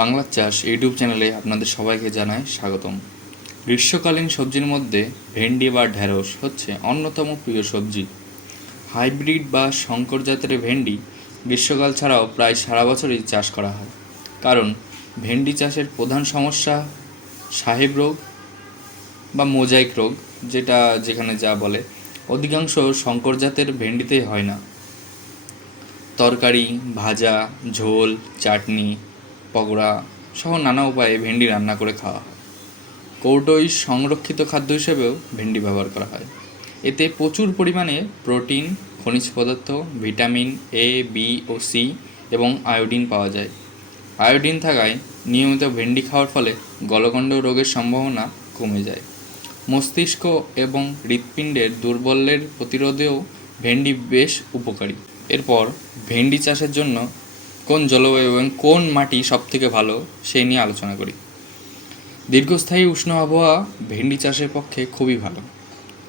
বাংলা চাষ ইউটিউব চ্যানেলে আপনাদের সবাইকে জানাই স্বাগতম। গ্রীষ্মকালীন সবজির মধ্যে ভেন্ডি বা ঢ্যাঁড়স হচ্ছে অন্যতম প্রিয় সবজি। হাইব্রিড বা শঙ্কর জাতের ভেন্ডি গ্রীষ্মকাল ছাড়াও প্রায় সারা বছরই চাষ করা হয়। কারণ ভেন্ডি চাষের প্রধান সমস্যা সাহেব রোগ বা মোজাইক রোগ, যেটা যেখানে যা বলে। অধিকাংশ শঙ্কর জাতের ভেন্ডিতেই হয় না। তরকারি, ভাজা, ঝোল, চাটনি পকোড়া সহ নানা উপায়ে ভেন্ডি রান্না করে খাওয়া হয়। কৌটোই সংরক্ষিত খাদ্য হিসেবেও ভেন্ডি ব্যবহার করা হয়। এতে প্রচুর পরিমাণে প্রোটিন, খনিজ পদার্থ, ভিটামিন এ বি ও সি এবং আয়োডিন পাওয়া যায়। আয়োডিন থাকায় নিয়মিত ভেন্ডি খাওয়ার ফলে গলগণ্ড রোগের সম্ভাবনা কমে যায়। মস্তিষ্ক এবং হৃৎপিণ্ডের দুর্বলের প্রতিরোধেও ভেন্ডি বেশ উপকারী। এরপর ভেন্ডি চাষের জন্য কোন জলবায়ু এবং কোন মাটি সবথেকে ভালো সেই নিয়ে আলোচনা করি। দীর্ঘস্থায়ী উষ্ণ আবহাওয়া ভেন্ডি চাষের পক্ষে খুবই ভালো।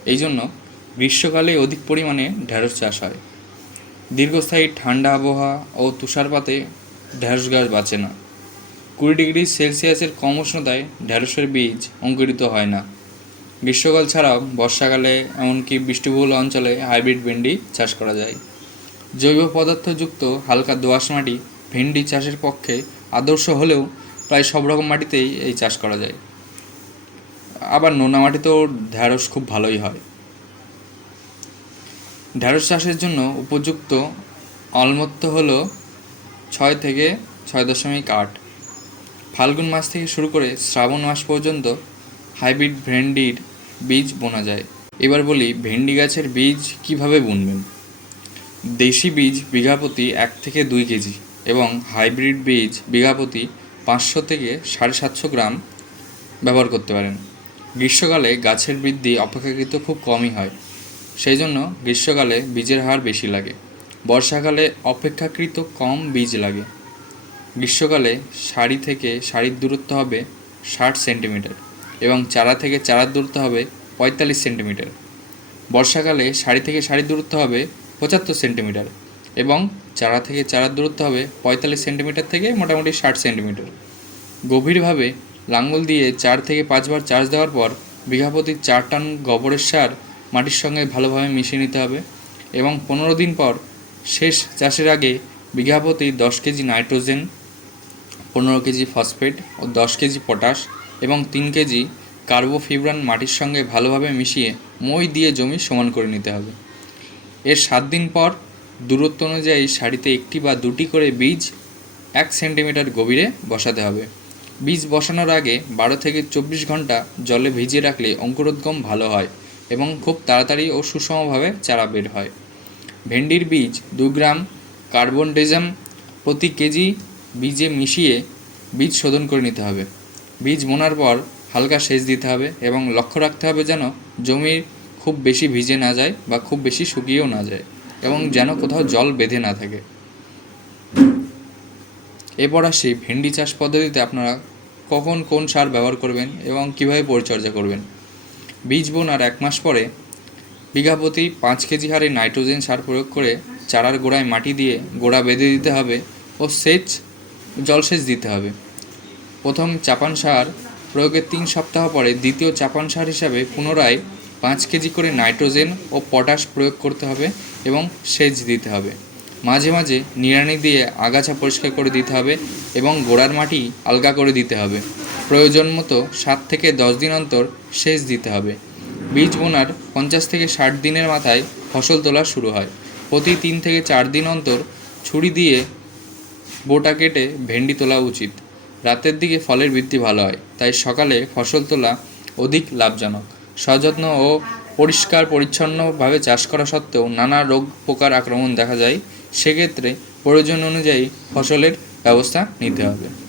এই জন্য গ্রীষ্মকালে অধিক পরিমাণে ঢ্যাঁড়স চাষ হয়। দীর্ঘস্থায়ী ঠান্ডা আবহাওয়া ও তুষারপাতে ঢ্যাঁড়স গাছ বাঁচে না। কুড়ি ডিগ্রি সেলসিয়াসের কম উষ্ণতায় ঢ্যাঁড়সের বীজ অঙ্কুরিত হয় না। গ্রীষ্মকাল ছাড়াও বর্ষাকালে এমনকি বৃষ্টিবহুল অঞ্চলে হাইব্রিড ভেন্ডি চাষ করা যায়। জৈব পদার্থযুক্ত হালকা দোআঁশ মাটি ভেন্ডি চাষের পক্ষে আদর্শ হলেও প্রায় সব রকম মাটিতেই এই চাষ করা যায়। আবার নোনা মাটিতেও ঢ্যাঁড়স খুব ভালোই হয়। ঢ্যাঁড়স চাষের জন্য উপযুক্ত অলমত্ত হল ছয় থেকে ছয় দশমিক আট। ফাল্গুন মাস থেকে শুরু করে শ্রাবণ মাস পর্যন্ত হাইব্রিড ভেন্ডির বীজ বোনা যায়। এবার বলি ভেন্ডি গাছের বীজ কীভাবে বুনবেন? দেশি বীজ বিঘাপতি এক থেকে দুই কেজি এবং হাইব্রিড বীজ বিঘাপতি পাঁচশো থেকে সাড়ে সাতশো গ্রাম ব্যবহার করতে পারেন। গ্রীষ্মকালে গাছের বৃদ্ধি অপেক্ষাকৃত খুব কমই হয়, সেই জন্য গ্রীষ্মকালে বীজের হার বেশি লাগে। বর্ষাকালে অপেক্ষাকৃত কম বীজ লাগে। গ্রীষ্মকালে সারি থেকে সারির দূরত্ব হবে ষাট সেন্টিমিটার এবং চারা থেকে চারার দূরত্ব হবে পঁয়তাল্লিশ সেন্টিমিটার। বর্ষাকালে সারি থেকে সারির দূরত্ব হবে পঁচাত্তর সেন্টিমিটার এবং চারা থেকে চারার দূরত্ব হবে পঁয়তাল্লিশ সেন্টিমিটার থেকে মোটামুটি ষাট সেন্টিমিটার। গভীরভাবে লাঙ্গল দিয়ে চার থেকে পাঁচবার চার্জ দেওয়ার পর বিঘাপতি চার টন গোবরের সার মাটির সঙ্গে ভালোভাবে মিশিয়ে নিতে হবে এবং পনেরো দিন পর শেষ চাষের আগে বিঘাপতি দশ কেজি নাইট্রোজেন, পনেরো কেজি ফসফেট ও দশ কেজি পটাশ এবং তিন কেজি কার্বোফিব্রান মাটির সঙ্গে ভালোভাবে মিশিয়ে মই দিয়ে জমি সমান করে নিতে হবে। এর সাত দিন পর দূরত্ব অনুযায়ী সারিতে একটি বা দুটি করে বীজ এক সেন্টিমিটার গভীরে বসাতে হবে। বীজ বসানোর আগে বারো থেকে চব্বিশ ঘণ্টা জলে ভিজিয়ে রাখলে অঙ্কুরোদ্গম ভালো হয় এবং খুব তাড়াতাড়ি ও সুষমভাবে চারা বের হয়। ভেন্ডির বীজ দু গ্রাম কার্বন ডেজাম প্রতি কেজি বীজে মিশিয়ে বীজ শোধন করে নিতে হবে। বীজ বোনার পর হালকা সেচ দিতে হবে এবং লক্ষ্য রাখতে হবে যেন জমির খুব বেশি ভিজে না যায় বা খুব বেশি শুকিয়েও না যায় এবং যেন কোথাও জল বেঁধে না থাকে। এরপর আসি ভেন্ডি চাষ পদ্ধতিতে আপনারা কখন কোন সার ব্যবহার করবেন এবং কীভাবে পরিচর্যা করবেন। বীজ বোনার এক মাস পরে বিঘা প্রতি পাঁচ কেজি হারে নাইট্রোজেন সার প্রয়োগ করে চারার গোড়ায় মাটি দিয়ে গোড়া বেঁধে দিতে হবে ও সেচ জলসেচ দিতে হবে। প্রথম চাপান সার প্রয়োগের তিন সপ্তাহ পরে দ্বিতীয় চাপান সার হিসাবে পুনরায় পাঁচ কেজি করে নাইট্রোজেন ও পটাশ প্রয়োগ করতে হবে এবং সেচ দিতে হবে। মাঝে মাঝে নিড়ানি দিয়ে আগাছা পরিষ্কার করে দিতে হবে এবং গোড়ার মাটি আলগা করে দিতে হবে। প্রয়োজন মতো সাত থেকে দশ দিন অন্তর সেচ দিতে হবে। বীজ বোনার পঞ্চাশ থেকে ষাট দিনের মাথায় ফসল তোলা শুরু হয়। প্রতি তিন থেকে চার দিন অন্তর ছুরি দিয়ে বোটা কেটে ভেন্ডি তোলা উচিত। রাতের দিকে ফলের বৃদ্ধি ভালো হয়, তাই সকালে ফসল তোলা অধিক লাভজনক। সযত্ন ও পরিষ্কার পরিচ্ছন্নভাবে চাষ করা সত্ত্বেও নানা রোগ পোকার আক্রমণ দেখা যায়। সেক্ষেত্রে প্রয়োজন অনুযায়ী ফসলের ব্যবস্থা নিতে হবে।